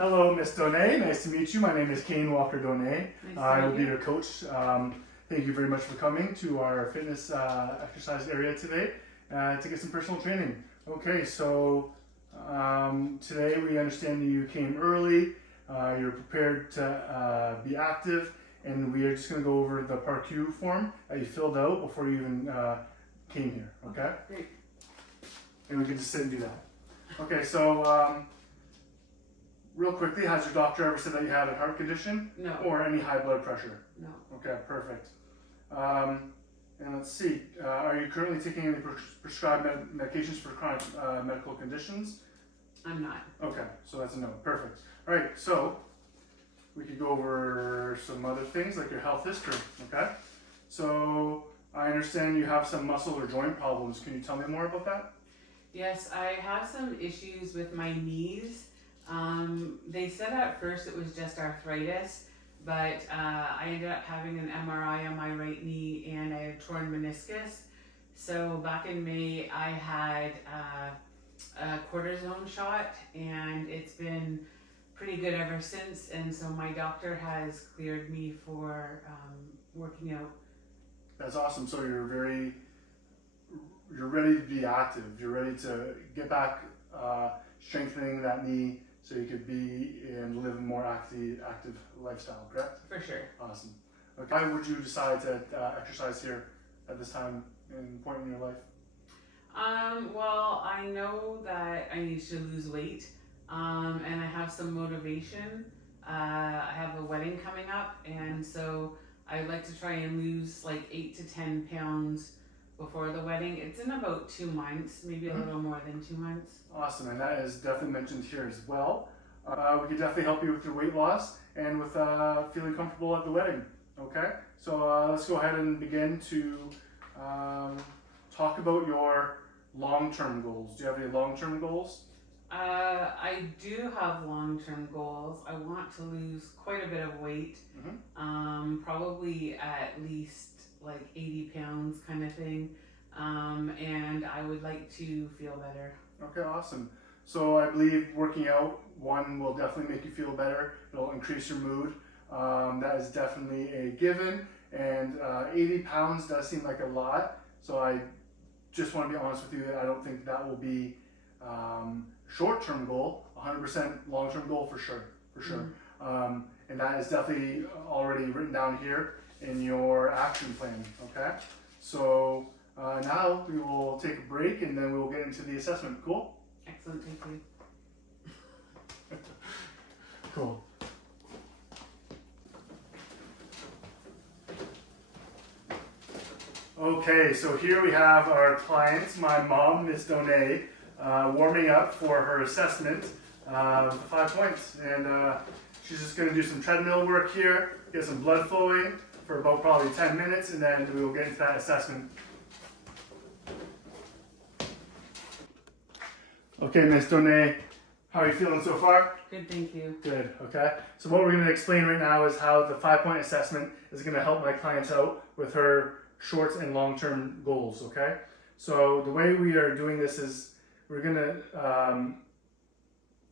Hello, Miss Donais. Nice to meet you. My name is Kane Walker-Donais. I will be your coach. Thank you very much for coming to our fitness exercise area today to get some personal training. Okay, so today we understand you came early. You're prepared to be active, and we are just going to go over the PARQ form that you filled out before you even came here. Okay? Great. And we can just sit and do that. Okay, so real quickly, has your doctor ever said that you had a heart condition? No. Or any high blood pressure? No. Okay, perfect. And let's see, are you currently taking any prescribed medications for chronic medical conditions? I'm not. Okay, so that's a no. Perfect. All right, so we could go over some other things like your health history, okay? So I understand you have some muscle or joint problems. Can you tell me more about that? Yes, I have some issues with my knees. They said at first it was just arthritis, but I ended up having an MRI on my right knee and I had torn meniscus. So back in May, I had a cortisone shot, and it's been pretty good ever since. And so my doctor has cleared me for working out. That's awesome. So you're ready to be active. You're ready to get back strengthening that knee so you could be and live a more active lifestyle, correct? For sure. Awesome. Okay. Why would you decide to exercise here at this time and point in your life? Well, I know that I need to lose weight, and I have some motivation. I have a wedding coming up, and so I'd like to try and lose like 8 to 10 pounds before the wedding. It's in about 2 months, maybe a little more than 2 months. Awesome, and that is definitely mentioned here as well. We can definitely help you with your weight loss and with feeling comfortable at the wedding. Okay, so let's go ahead and begin to talk about your long-term goals. Do you have any long-term goals? I do have long-term goals. I want to lose quite a bit of weight, probably at least like 80 pounds kind of thing, and I would like to feel better. Okay, awesome. So I believe working out, one, will definitely make you feel better. It'll increase your mood. That is definitely a given, and 80 pounds does seem like a lot, so I just want to be honest with you, I don't think that will be short-term goal, 100% long-term goal for sure. And that is definitely already written down here in your action plan, okay? So now we will take a break and then we will get into the assessment. Cool? Excellent, thank you. Cool. Okay, so here we have our client, my mom, Miss Donais, warming up for her assessment of 5 points. And she's just going to do some treadmill work here, get some blood flowing for about probably 10 minutes, and then we will get into that assessment. Okay, Miss Donais, how are you feeling so far? Good, thank you. Good, okay. So what we're going to explain right now is how the 5-point assessment is going to help my client out with her short and long-term goals, okay? So the way we are doing this is we're going to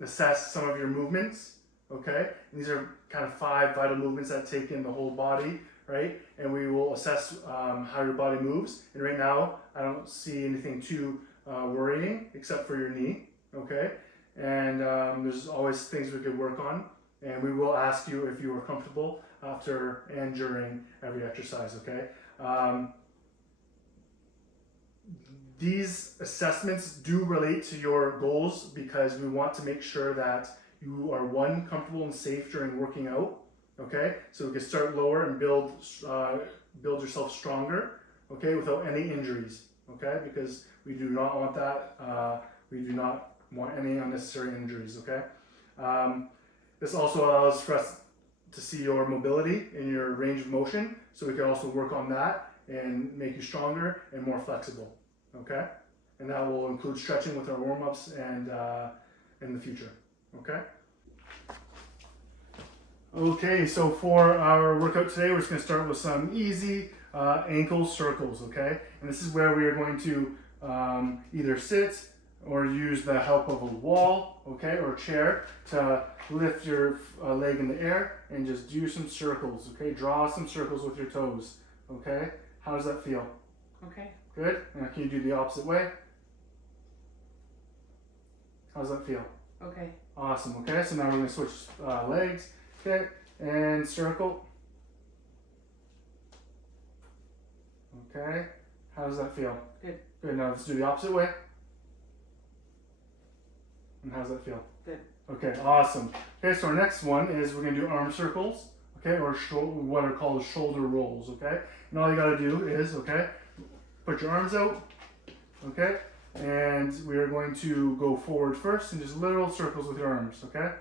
assess some of your movements, okay? And these are kind of 5 vital movements that take in the whole body, right? And we will assess how your body moves. And right now, I don't see anything too worrying except for your knee, okay? And there's always things we could work on. And we will ask you if you are comfortable after and during every exercise, okay? These assessments do relate to your goals because we want to make sure that you are, one, comfortable and safe during working out, okay? So we can start lower and build yourself stronger, okay, without any injuries, okay? Because we do not want that. We do not want any unnecessary injuries, okay? This also allows for us to see your mobility and your range of motion, so we can also work on that and make you stronger and more flexible, okay? And that will include stretching with our warm-ups and in the future, okay? Okay, so for our workout today, we're just going to start with some easy ankle circles, okay? And this is where we are going to either sit or use the help of a wall, okay, or chair to lift your leg in the air and just do some circles, okay? Draw some circles with your toes, okay? How does that feel? Okay. Good? Now can you do the opposite way? How does that feel? Okay. Awesome, okay? So now we're gonna switch legs, okay? And circle. Okay, how does that feel? Good. Good, now let's do the opposite way. And how does that feel? Good. Okay, awesome. Okay, so our next one is we're gonna do arm circles, okay, or what are called shoulder rolls, okay? And all you gotta do is, okay, put your arms out, okay, and we are going to go forward first and just little circles with your arms, okay?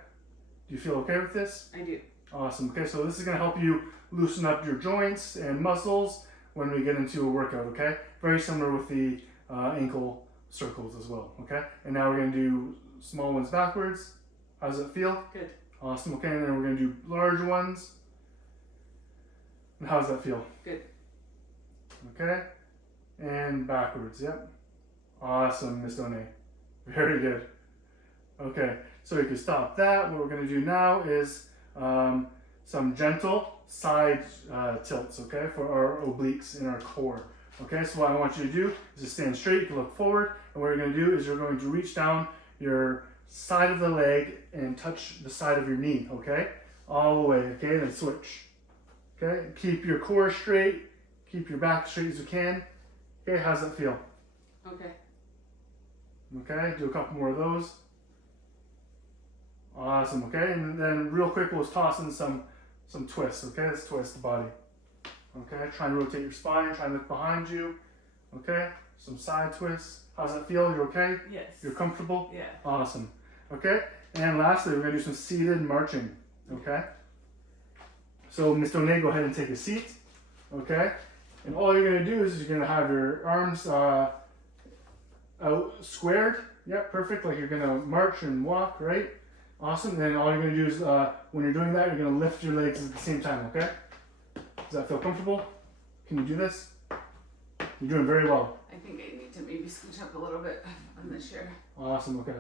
Do you feel okay with this? I do. Awesome, okay, so this is gonna help you loosen up your joints and muscles when we get into a workout, okay? Very similar with the ankle circles as well, okay? And now we're gonna do small ones backwards. How does it feel? Good. Awesome, okay, and then we're gonna do large ones. And how does that feel? Good. Okay, and backwards, yep. Awesome, Miss Donais. Very good. Okay, so you can stop that. What we're gonna do now is some gentle side tilts, okay, for our obliques in our core. Okay, so what I want you to do is to stand straight, you can look forward, and what you're going to do is you're going to reach down your side of the leg and touch the side of your knee, okay, all the way, okay, then switch. Okay, keep your core straight, keep your back straight as you can. Okay, how's that feel? Okay. Okay, do a couple more of those. Awesome, okay, and then real quick we'll toss in some twists, okay? Let's twist the body. Okay, try and rotate your spine, try and look behind you. Okay, some side twists. How's that feel? You're okay? Yes. You're comfortable? Yeah. Awesome. Okay, and lastly, we're gonna do some seated marching. Okay? So, Ms. Donais, go ahead and take a seat. Okay? And all you're gonna do is you're gonna have your arms out squared. Yep, perfect, like you're gonna march and walk, right? Awesome, and then all you're going to do is, when you're doing that, you're going to lift your legs at the same time, okay? Does that feel comfortable? Can you do this? You're doing very well. I think I need to maybe scooch up a little bit on this chair. Awesome, okay.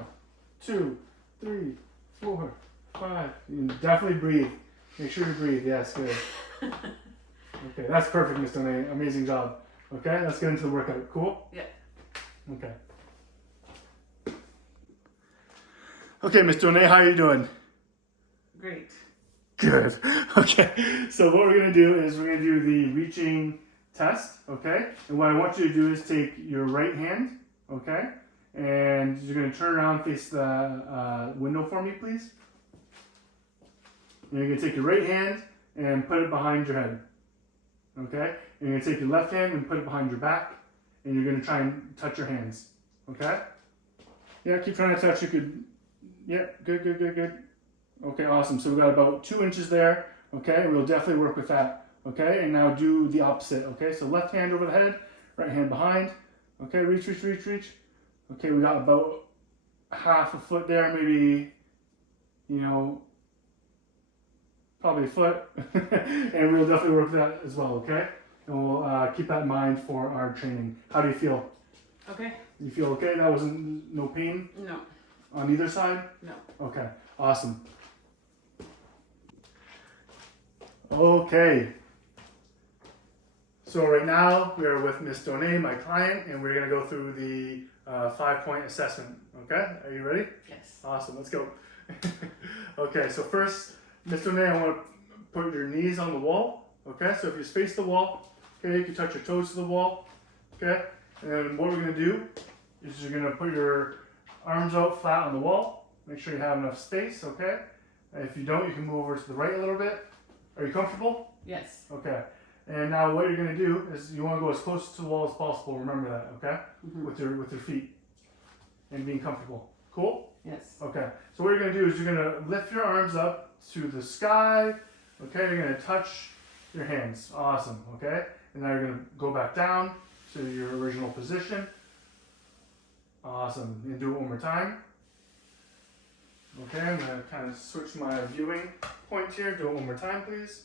2, 3, 4, 5. You can definitely breathe. Make sure you breathe, yes, good. Okay, that's perfect, Ms. Donais. Amazing job. Okay, let's get into the workout. Cool? Yeah. Okay. Okay, Ms. Donais, how are you doing? Great. Good. Okay, so what we're going to do is we're going to do the reaching test, okay? And what I want you to do is take your right hand, okay? And you're going to turn around, face the window for me, please. And you're going to take your right hand and put it behind your head, okay? And you're going to take your left hand and put it behind your back, and you're going to try and touch your hands, okay? Yeah, keep trying to touch. You could... Yeah, good, good, good, good. Okay, awesome. So we got about 2 inches there. Okay, we'll definitely work with that. Okay, and now do the opposite. Okay, so left hand over the head, right hand behind. Okay, reach, reach, reach, reach. Okay, we got about half a foot there, maybe, you know, probably a foot. And we'll definitely work with that as well, okay? And we'll keep that in mind for our training. How do you feel? Okay. You feel okay? That wasn't no pain? No. On either side? No. Okay, awesome. Okay. So right now we are with Ms. Donais, my client, and we're going to go through the 5-point assessment. Okay, are you ready? Yes. Awesome, let's go. Okay, so first, Ms. Donais, I want to put your knees on the wall. Okay, so if you face the wall, okay, you can touch your toes to the wall. Okay, and what we're going to do is you're going to put your arms out flat on the wall. Make sure you have enough space, okay? And if you don't, you can move over to the right a little bit. Are you comfortable? Yes. Okay. And now what you're going to do is you want to go as close to the wall as possible. Remember that, okay? Mm-hmm. With your feet and being comfortable. Cool? Yes. Okay. So what you're going to do is you're going to lift your arms up to the sky. Okay? You're going to touch your hands. Awesome. Okay? And now you're going to go back down to your original position. Awesome. And do it one more time. Okay, I'm going to kind of switch my viewing point here. Do it one more time, please.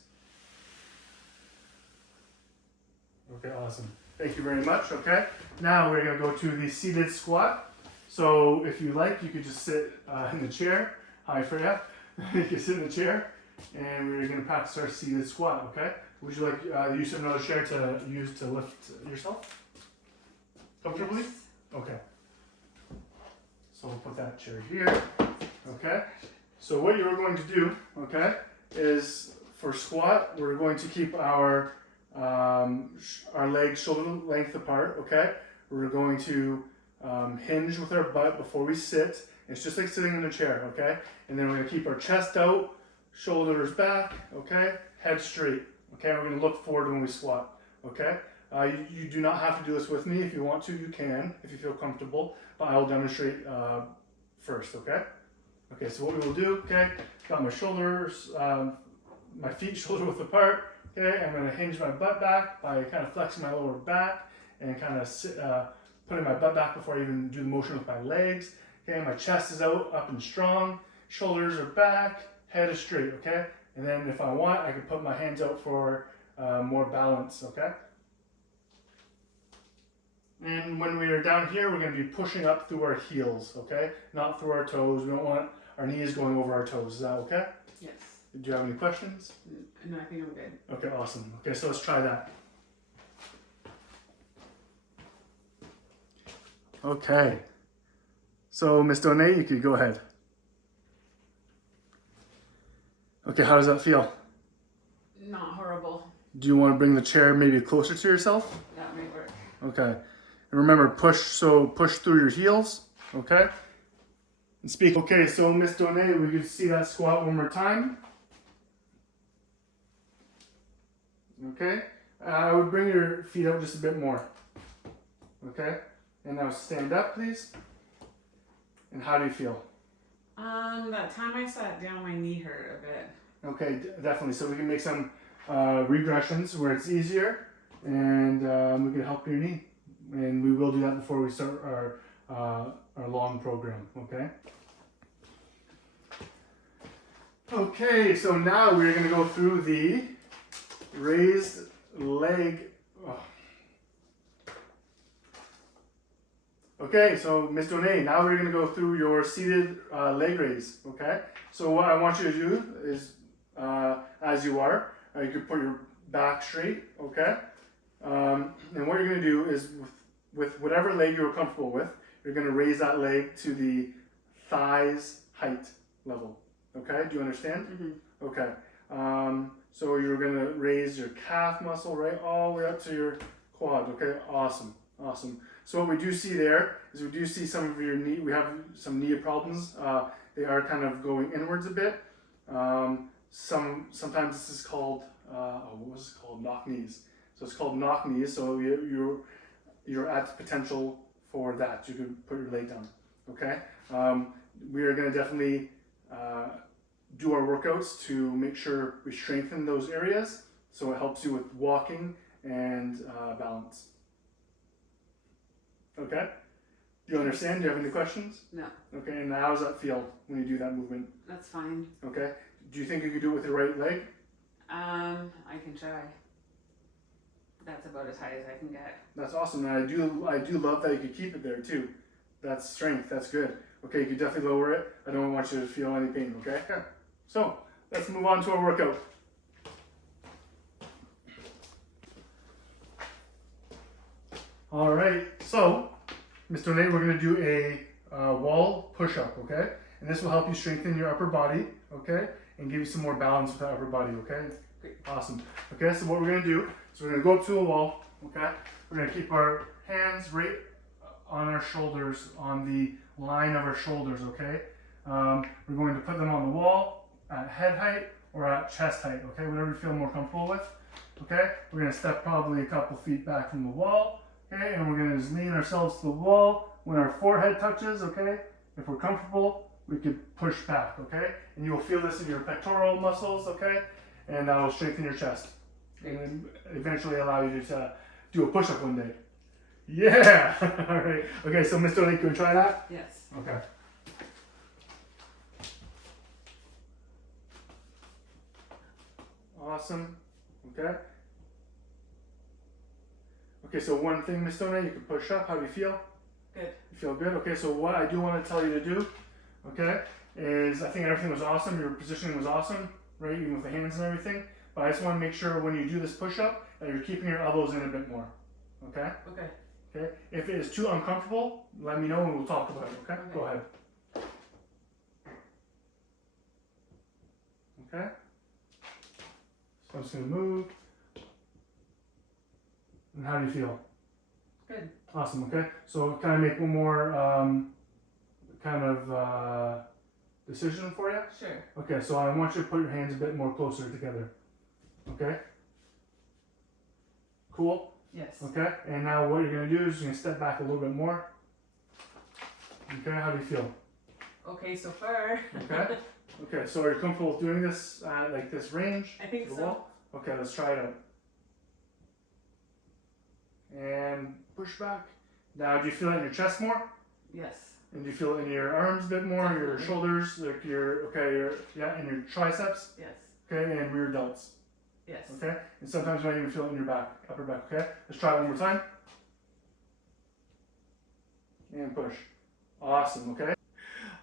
Okay, awesome. Thank you very much. Okay, now we're going to go to the seated squat. So if you like, you could just sit in the chair. Hi, Freya. You can sit in the chair, and we're going to practice our seated squat, okay? Would you like use another chair to use to lift yourself comfortably? Yes. Okay. So we'll put that chair here, okay? So what you're going to do, okay, is for squat, we're going to keep our legs shoulder length apart, okay? We're going to hinge with our butt before we sit. It's just like sitting in a chair, okay? And then we're going to keep our chest out, shoulders back, okay? Head straight, okay? We're going to look forward when we squat, okay? You do not have to do this with me. If you want to, you can, if you feel comfortable. But I will demonstrate first, okay? Okay, so what we will do, okay? Got my shoulders, my feet shoulder width apart, okay? I'm going to hinge my butt back by kind of flexing my lower back and kind of putting my butt back before I even do the motion with my legs. Okay, my chest is out, up and strong, shoulders are back, head is straight, okay? And then if I want, I can put my hands out for more balance, okay? And when we are down here, we're going to be pushing up through our heels, okay? Not through our toes. We don't want our knees going over our toes. Is that okay? Yes. Do you have any questions? No, I think I'm good. Okay, awesome. Okay, so let's try that. Okay. So, Ms. Donais, you could go ahead. Okay, how does that feel? Not horrible. Do you want to bring the chair maybe closer to yourself? That might work. Okay. And remember, push through your heels, okay? And speak. Okay, so Ms. Donais, we could see that squat one more time. Okay? I would bring your feet out just a bit more. Okay? And now stand up, please. And how do you feel? That time I sat down, my knee hurt a bit. Okay, definitely. So we can make some regressions where it's easier, and we can help your knee. And we will do that before we start our long program, okay? Okay, so now we're going to go through the raised leg. Oh. Okay, so Ms. Donais, now we're going to go through your seated leg raise, okay? So what I want you to do is, as you are, you can put your back straight, okay? And what you're going to do is, with whatever leg you're comfortable with, you're going to raise that leg to the thighs height level, okay? Do you understand? Mm-hmm. Okay. So you're going to raise your calf muscle right all the way up to your quad, okay? Awesome, awesome. So what we do see there is we do see some of your knee, we have some knee problems. They are kind of going inwards a bit. Sometimes this is called, what was it called? Knock knees. So it's called knock knees. So you're at potential for that. You can put your leg down, okay? We are going to definitely do our workouts to make sure we strengthen those areas. So it helps you with walking and balance. Okay? Do you understand? Do you have any questions? No. Okay, and how does that feel when you do that movement? That's fine. Okay. Do you think you could do it with your right leg? I can try. That's about as high as I can get. That's awesome. And I do love that you could keep it there too. That's strength. That's good. Okay, you can definitely lower it. I don't want you to feel any pain, okay? So, let's move on to our workout. All right, so, Mr. Donais, we're going to do a wall push-up, okay? And this will help you strengthen your upper body, okay? And give you some more balance with that upper body, okay? Great. Awesome. Okay, so what we're going to do is we're going to go up to a wall, okay? We're going to keep our hands right on our shoulders, on the line of our shoulders, okay? We're going to put them on the wall at head height or at chest height, okay? Whatever you feel more comfortable with, okay? We're going to step probably a couple feet back from the wall. Okay, and we're going to just lean ourselves to the wall. When our forehead touches, okay, if we're comfortable, we could push back, okay? And you will feel this in your pectoral muscles, okay? And that will strengthen your chest. And then eventually allow you to do a push-up one day. Yeah! All right. Okay, so Ms. Donais, can we try that? Yes. Okay. Awesome. Okay. Okay, so one thing, Ms. Donais, you can push up. How do you feel? Good. You feel good? Okay, so what I do want to tell you to do, okay, is I think everything was awesome. Your positioning was awesome, right? Even with the hands and everything. But I just want to make sure when you do this push-up that you're keeping your elbows in a bit more. Okay? Okay. Okay. If it is too uncomfortable, let me know and we'll talk about it. Okay? Okay. Go ahead. Okay? So I'm just going to move. And how do you feel? Good. Awesome. Okay. So kind of make one more decision for you. Sure. Okay. So I want you to put your hands a bit more closer together. Okay. Cool. Yes. Okay. And now what you're gonna do is you're gonna step back a little bit more. Okay. How do you feel? Okay, so far. Okay. Okay. So are you comfortable with doing this at like this range? I think to the so. wall? Okay. Let's try it out. And push back. Now, do you feel it in your chest more? Yes. And do you feel it in your arms a bit more, your Definitely. shoulders, like and your triceps, Yes. okay, and rear delts, Yes. okay? And sometimes you might even feel it in your back, upper back, okay? Let's try it one more time. And push. Awesome, okay?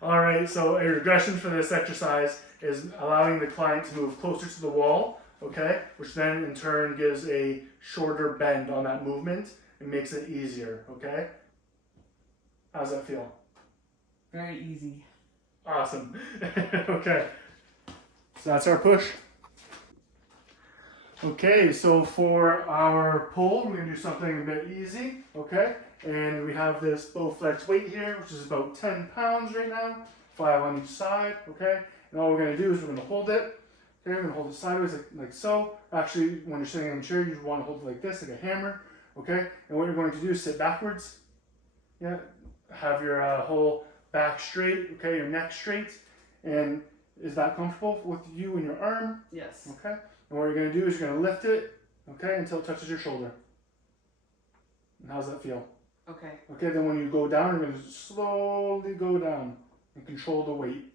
All right, so a regression for this exercise is allowing the client to move closer to the wall, okay? Which then in turn gives a shorter bend on that movement and makes it easier, okay? How's that feel? Very easy. Awesome. Okay. So that's our push. Okay, so for our pull, we're going to do something a bit easy, okay? And we have this Bowflex weight here, which is about 10 pounds right now, 5 on each side, okay? And all we're going to do is we're going to hold it, okay? We're going to hold it sideways like so. Actually, when you're sitting in a chair, you want to hold it like this, like a hammer, okay? And what you're going to do is sit backwards, yeah? Have your whole back straight, okay, your neck straight, and is that comfortable with you and your arm? Yes. Okay, and what you're going to do is you're going to lift it, okay, until it touches your shoulder. And how's that feel? Okay. Okay, then when you go down, you're going to slowly go down and control the weight.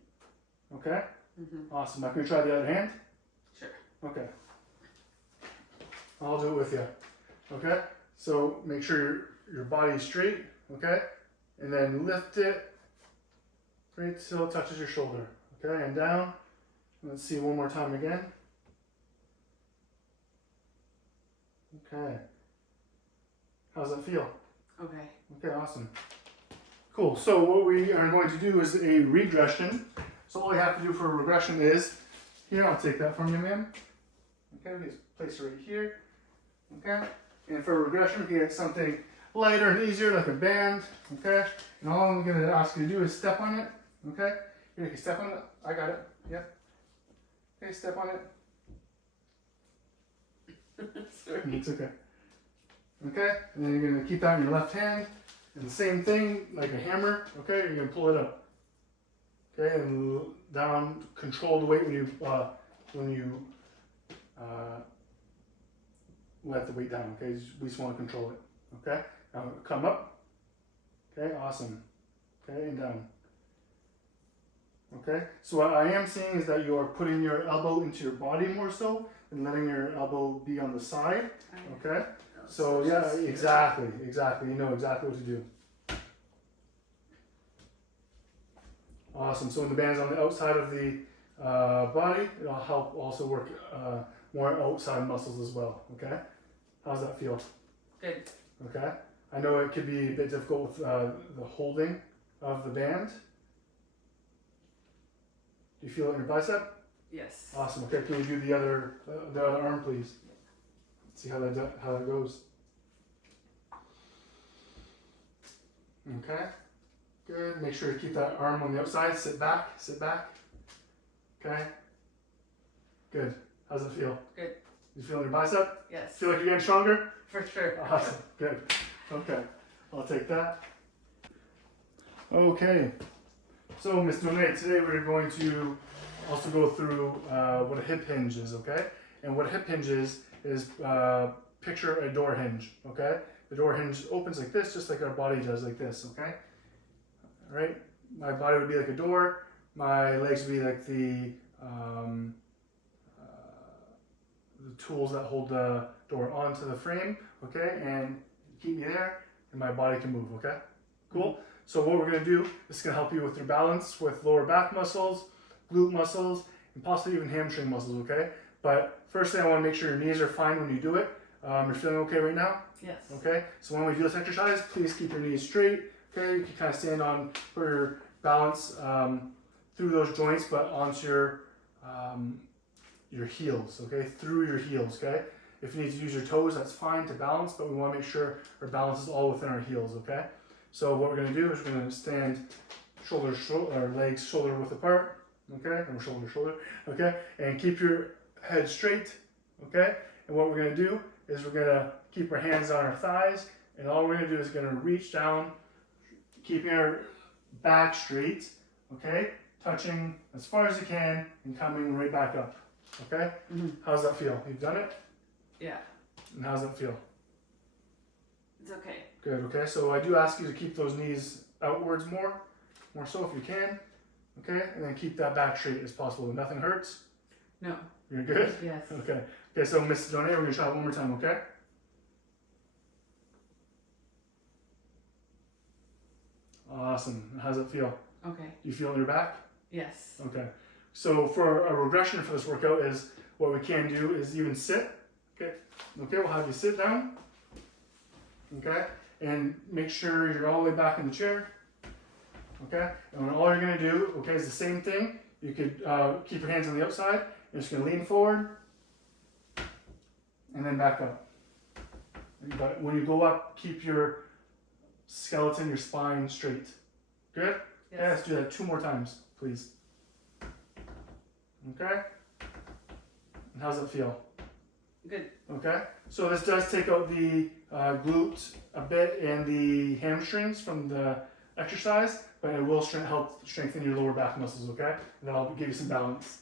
Okay? Mm-hmm. Awesome. Now can we try the other hand? Sure. Okay. I'll do it with you. Okay? So make sure your body is straight, okay? And then lift it right till it touches your shoulder. Okay, and down. Let's see one more time again. Okay. How's that feel? Okay. Okay, awesome. Cool. So what we are going to do is a regression. So all you have to do for a regression is, here, I'll take that from you, ma'am. Okay, we just place it right here. Okay. And for a regression, we can get something lighter and easier, like a band. Okay. And all I'm going to ask you to do is step on it. Okay. Here, you can step on it. I got it. Yep. Okay, step on it. Sorry. It's okay. Okay, and then you're going to keep that in your left hand. And the same thing, like a hammer, okay, you're going to pull it up. Okay, and down, control the weight when you let the weight down, okay? We just want to control it, okay? Now come up, okay, awesome. Okay, and down. Okay, so what I am seeing is that you are putting your elbow into your body more so and letting your elbow be on the side, okay? So yeah, exactly. You know exactly what to do. Awesome. So when the band's on the outside of the body, it'll help also work more outside muscles as well. Okay. How's that feel? Good. Okay. I know it could be a bit difficult with the holding of the band. Do you feel it in your bicep? Yes. Awesome. Okay. Can we do the other arm, please? See how that goes. Okay, good. Make sure to keep that arm on the outside. Sit back. Okay, good. How's it feel? Good. You feel your bicep? Yes. Feel like you're getting stronger? For sure. Awesome. Good. Okay, I'll take that. Okay, so Ms. Donais, today we're going to also go through what a hip hinge is. Okay, and what a hip hinge is picture a door hinge, okay? The door hinge opens like this, just like our body does, like this, okay? All right? My body would be like a door. My legs would be like the tools that hold the door onto the frame, okay? And keep me there, and my body can move, okay? Cool? So what we're gonna do, this is gonna help you with your balance with lower back muscles, glute muscles, and possibly even hamstring muscles, okay? But first thing, I wanna make sure your knees are fine when you do it. You're feeling okay right now? Yes. Okay, so when we do this exercise, please keep your knees straight, okay? You can kind of stand on for your balance through those joints, but onto your heels, okay? Through your heels, okay? If you need to use your toes, that's fine to balance, but we want to make sure our balance is all within our heels, okay? So what we're going to do is we're going to stand our legs shoulder width apart, okay? And shoulder to shoulder, okay? And keep your head straight, okay? And what we're going to do is we're going to keep our hands on our thighs, and all we're going to do is going to reach down, keeping our back straight, okay? Touching as far as you can and coming right back up, okay? Mm-hmm. How's that feel? You've done it? Yeah. And how's that feel? It's okay. Good, okay? So I do ask you to keep those knees outwards more so if you can, okay? And then keep that back straight as possible. Nothing hurts? No. You're good? Yes. Okay. Okay, so Mrs. Donais, we're gonna try it one more time, okay? Awesome. How's it feel? Okay. You feel in your back? Yes. Okay. So for a regression for this workout is what we can do is even sit. Okay. Okay, we'll have you sit down. Okay. And make sure you're all the way back in the chair. Okay. And all you're gonna do, okay, is the same thing. You could keep your hands on the outside. You're just gonna lean forward and then back up. But when you go up, keep your skeleton, your spine straight. Good? Yes. Okay, let's do that 2 more times, please. Okay? And how's it feel? Good. Okay? So this does take out the glute a bit and the hamstrings from the exercise, but it will help strengthen your lower back muscles, okay? And that'll give you some balance.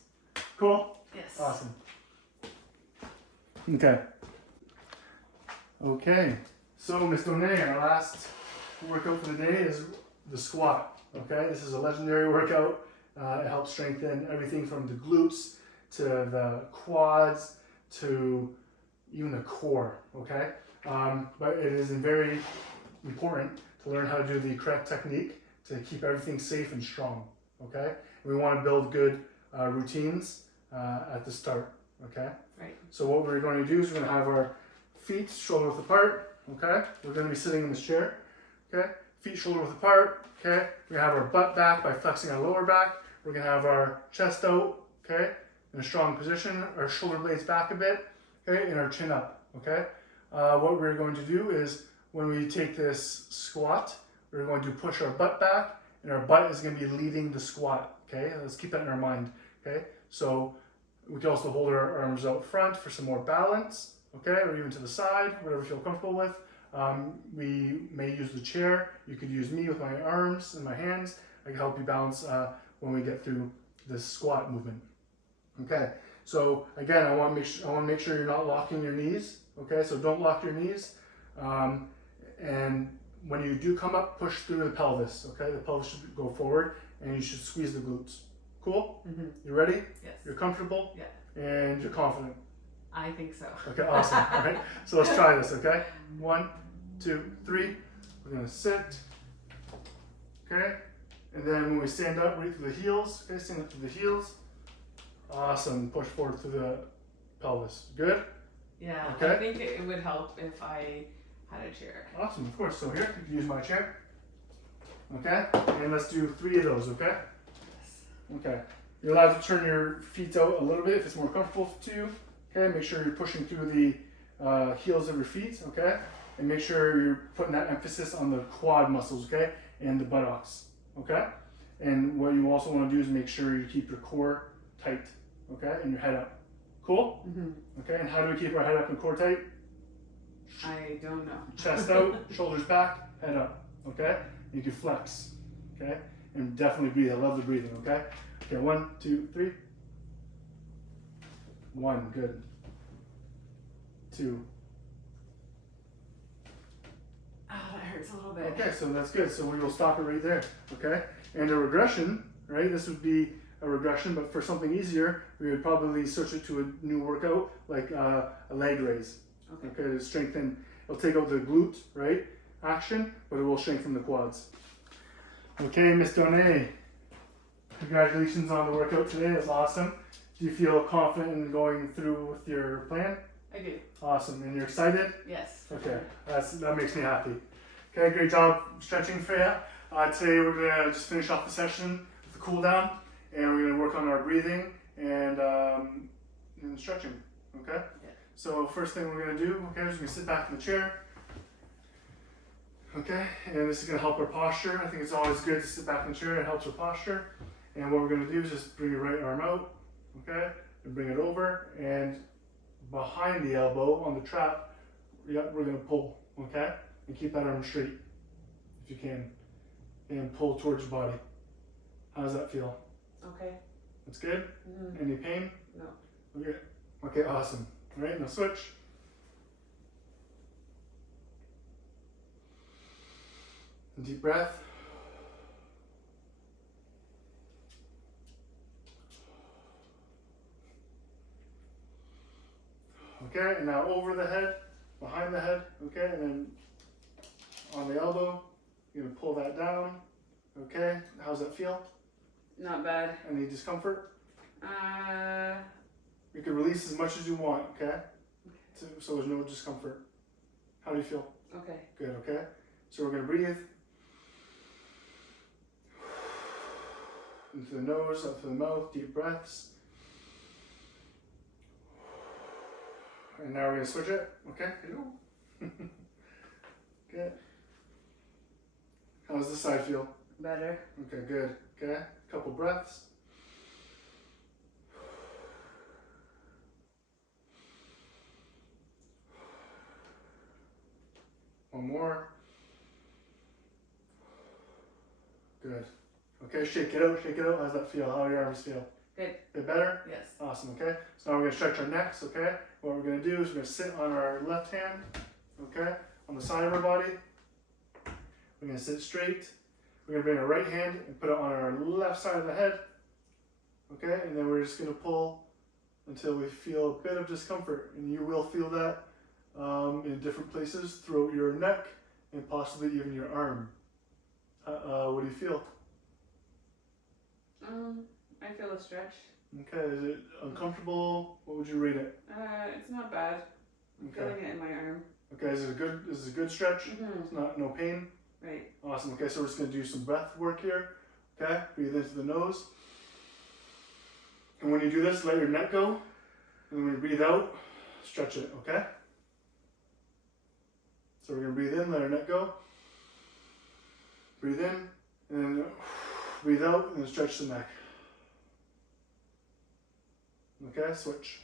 Cool? Yes. Awesome. Okay. Okay. So, Ms. Donais, our last workout for the day is the squat. Okay, this is a legendary workout. It helps strengthen everything from the glutes to the quads to even the core. Okay, but it is very important to learn how to do the correct technique to keep everything safe and strong. Okay, we want to build good routines at the start. Okay, Right. so what we're going to do is we're going to have our feet shoulder width apart. Okay, we're going to be sitting in this chair. Okay, feet shoulder width apart. Okay, we're going to have our butt back by flexing our lower back. We're going to have our chest out. Okay, in a strong position. Our shoulder blades back a bit. Okay, and our chin up. Okay, what we're going to do is when we take this squat, we're going to push our butt back, and our butt is going to be leading the squat. Okay, let's keep that in our mind. Okay, so we can also hold our arms out front for some more balance. Okay, or even to the side, whatever you feel comfortable with. We may use the chair. You could use me with my arms and my hands. I can help you balance when we get through this squat movement. Okay, so again, I want to make sure you're not locking your knees. Okay, so don't lock your knees. And when you do come up, push through the pelvis. Okay, the pelvis should go forward, and you should squeeze the glutes. Cool? Mm-hmm. You ready? Yes. You're comfortable? Yeah. And you're confident? I think so. Okay, awesome. All right, so let's try this, okay? 1, 2, 3. We're gonna sit, okay? And then when we stand up, right through the heels, okay? Stand up through the heels. Awesome, push forward through the pelvis. Good? Yeah, Okay. I think it would help if I had a chair. Awesome, of course. So here, you can use my chair. Okay, and let's do 3 of those, okay? Yes. Okay. You're allowed to turn your feet out a little bit if it's more comfortable to you. Okay, make sure you're pushing through the heels of your feet, okay? And make sure you're putting that emphasis on the quad muscles, okay? And the buttocks, okay? And what you also want to do is make sure you keep your core tight, okay? And your head up. Cool? Mm-hmm. Okay, and how do we keep our head up and core tight? I don't know. Chest out, shoulders back, head up, okay? You can flex, okay? And definitely breathe. I love the breathing, okay? Okay, 1, 2, 3. 1, good. 2. Oh, that hurts a little bit. Okay, so that's good. So we will stop it right there, okay? And a regression, right? This would be a regression, but for something easier, we would probably switch it to a new workout, like a leg raise, Okay. okay, to strengthen. It'll take out the glute, right, action, but it will strengthen the quads. Okay, Miss Donais, congratulations on the workout today. It was awesome. Do you feel confident in going through with your plan? I do. Awesome. And you're excited? Yes. Okay, that makes me happy. Okay, great job stretching for you. Today we're going to just finish off the session with the cool down, and we're going to work on our breathing and stretching. Okay? Yeah. So first thing we're going to do, okay, is we're going to sit back in the chair. Okay, and this is going to help our posture. I think it's always good to sit back in the chair. It helps our posture. And what we're going to do is just bring your right arm out, okay, and bring it over, and behind the elbow on the trap, we're going to pull, okay, and keep that arm straight if you can, and pull towards your body. How does that feel? Okay. That's good? Mm-hmm. Any pain? No. Okay, okay, awesome. All right, now switch. Deep breath. Okay, and now over the head, behind the head, okay, and then on the elbow, you're gonna pull that down, okay? How's that feel? Not bad. Any discomfort? Uh. You can release as much as you want, okay? So there's no discomfort. How do you feel? Okay. Good, okay? So we're gonna breathe. Into the nose, up to the mouth, deep breaths. And now we're gonna switch it, okay? Okay. How does this side feel? Better. Okay, good. Okay, couple breaths. One more. Good. Okay, shake it out, shake it out. How's that feel? How do your arms feel? Good. Bit better? Yes. Awesome, okay? So now we're gonna stretch our necks, okay? What we're gonna do is we're gonna sit on our left hand, okay? On the side of our body. We're gonna sit straight. We're gonna bring our right hand and put it on our left side of the head, okay? And then we're just gonna pull until we feel a bit of discomfort. And you will feel that in different places throughout your neck and possibly even your arm. What do you feel? I feel a stretch. Okay, is it uncomfortable? What would you rate it? It's not bad. I'm Okay. feeling it in my arm. Okay, is it a good stretch? Mm-hmm. It's not no pain? Right. Awesome. Okay, so we're just gonna do some breath work here. Okay, breathe into the nose. And when you do this, let your neck go. And then when you breathe out, stretch it, okay? So we're gonna breathe in, let our neck go. Breathe in, and then breathe out, and then stretch the neck. Okay, switch.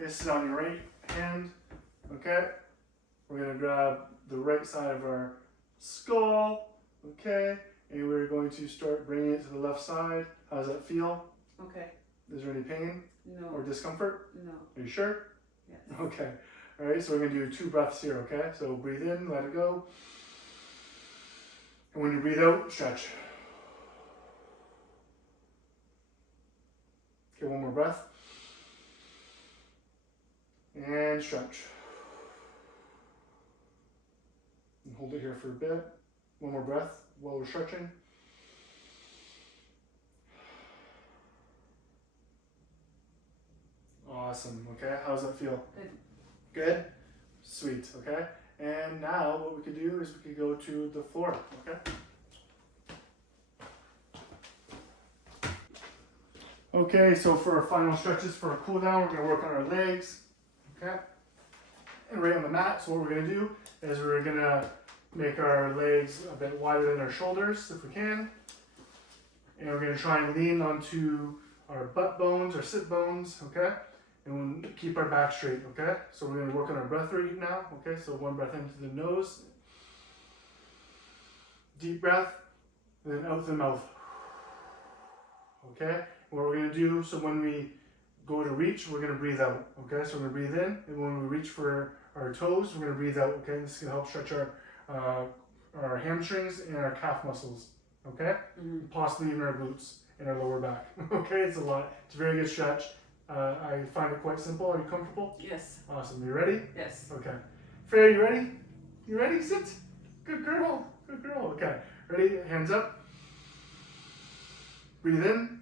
Okay, sit on your right hand. Okay, we're gonna grab the right side of our skull. Okay, and we're going to start bringing it to the left side. How does that feel? Okay. Is there any pain No. or discomfort? No. Are you sure? Yes. Okay. All right, so we're gonna do 2 breaths here. Okay, so breathe in, let it go. And when you breathe out, stretch. Okay, one more breath. And stretch. And hold it here for a bit. One more breath while we're stretching. Awesome. Okay, how does that feel? Good. Good? Sweet. Okay. And now what we could do is we could go to the floor. Okay. Okay, so for our final stretches for our cool down, we're going to work on our legs. Okay. And right on the mat. So what we're going to do is we're going to make our legs a bit wider than our shoulders if we can. And we're going to try and lean onto our butt bones, our sit bones, okay? And we'll keep our back straight, okay? So we're going to work on our breath rate now, okay? So one breath into the nose. Deep breath. And then out the mouth. Okay? What we're going to do, so when we go to reach, we're going to breathe out, okay? So we're going to breathe in, and when we reach for our toes, we're going to breathe out, okay? This is going to help stretch our hamstrings and our calf muscles, okay? Mm-hmm. Possibly even our glutes and our lower back, okay? It's a lot. It's a very good stretch. I find it quite simple. Are you comfortable? Yes. Awesome. You ready? Yes. Okay. Freya, you ready? You ready? Sit. Good girl. Good girl. Okay. Ready? Hands up. breathe in,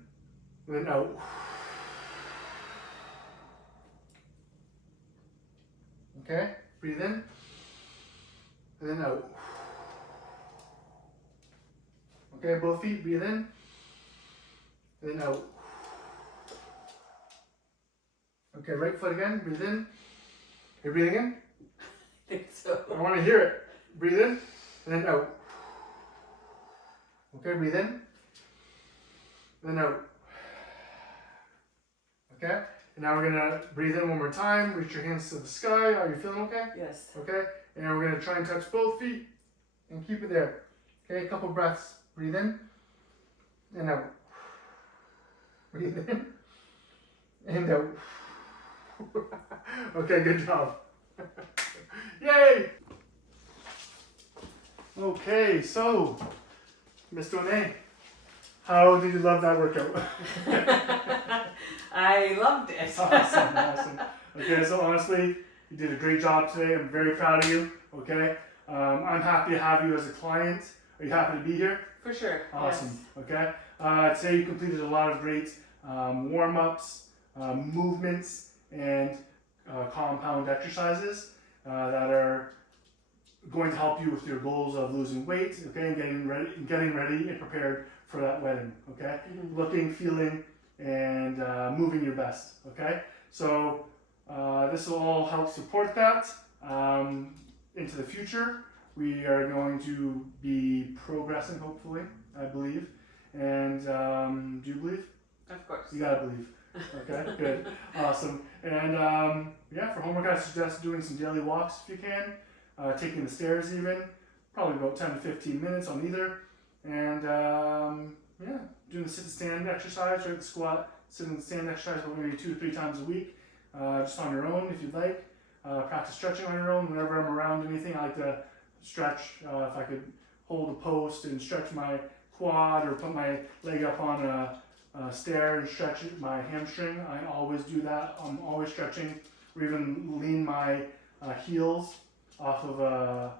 and then out. Okay, breathe in, and then out. Okay, both feet, breathe in, and then out. Okay, right foot again, breathe in. You're breathing in? I think so. I want to hear it. Breathe in, and then out. Okay, breathe in, and then out. Okay, and now we're gonna breathe in one more time, reach your hands to the sky. Are you feeling okay? Yes. Okay, and we're gonna try and touch both feet and keep it there. Okay, a couple breaths. Breathe in, and out. Breathe in, and out. Okay, good job. Yay! Okay, so, Ms. Donais, how did you love that workout? I loved it. Awesome. Okay, so honestly, you did a great job today. I'm very proud of you. Okay, I'm happy to have you as a client. Are you happy to be here? For sure. Awesome. Yes. Okay. Today you completed a lot of great warm-ups, movements, and compound exercises that are going to help you with your goals of losing weight, okay, and getting ready and prepared for that wedding, okay? Mm-hmm. Looking, feeling, and moving your best, okay? So this will all help support that into the future. We are going to be progressing, hopefully, I believe. And do you believe? Of course. You gotta believe. Okay, good, awesome. And yeah, for homework, I suggest doing some daily walks if you can. Taking the stairs even, probably about 10 to 15 minutes on either. And yeah, doing the sit and stand exercise, right? The squat, sit and stand exercise maybe 2 to 3 times a week, just on your own if you'd like. Practice stretching on your own. Whenever I'm around anything, I like to stretch. If I could hold a post and stretch my quad or put my leg up on a stair and stretch my hamstring, I always do that. I'm always stretching, or even lean my heels off of a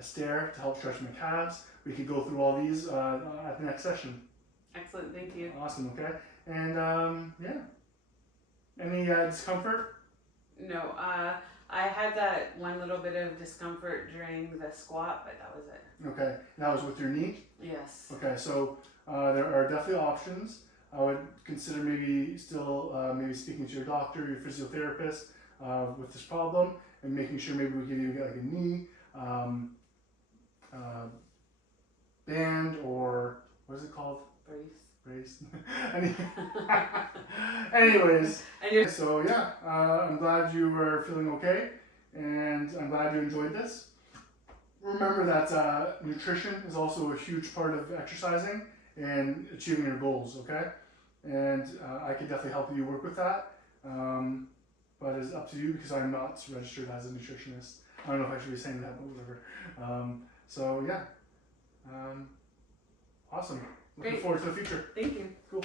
stair to help stretch my calves. We could go through all these at the next session. Excellent, thank you. Awesome, okay. And yeah, any discomfort? No, I had that one little bit of discomfort during the squat, but that was it. Okay, that was with your knee? Yes. Okay, so there are definitely options. I would consider maybe still maybe speaking to your doctor, your physiotherapist with this problem, and making sure maybe we can even get like a knee band, or what is it called? Brace. Anyways, so yeah, I'm glad you were feeling okay, and I'm glad you enjoyed this. Remember that nutrition is also a huge part of exercising and achieving your goals, okay? And I can definitely help you work with that, but it's up to you because I'm not registered as a nutritionist. I don't know if I should be saying that, but whatever. So yeah, awesome. Looking Great. forward to the future. Thank you. Cool.